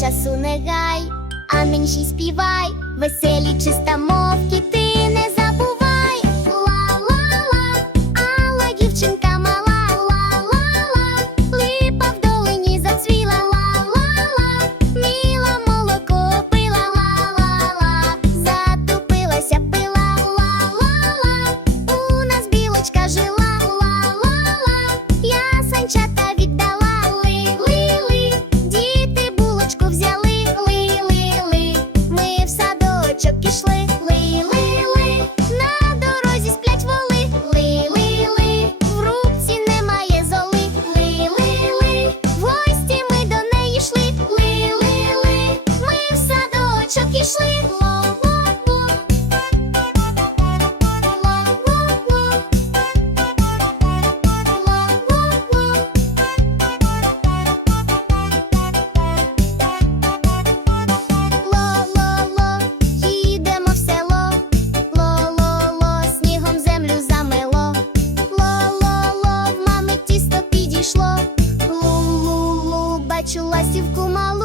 часу не гай, а менші співай, веселі чиста мовки. бачу в малу.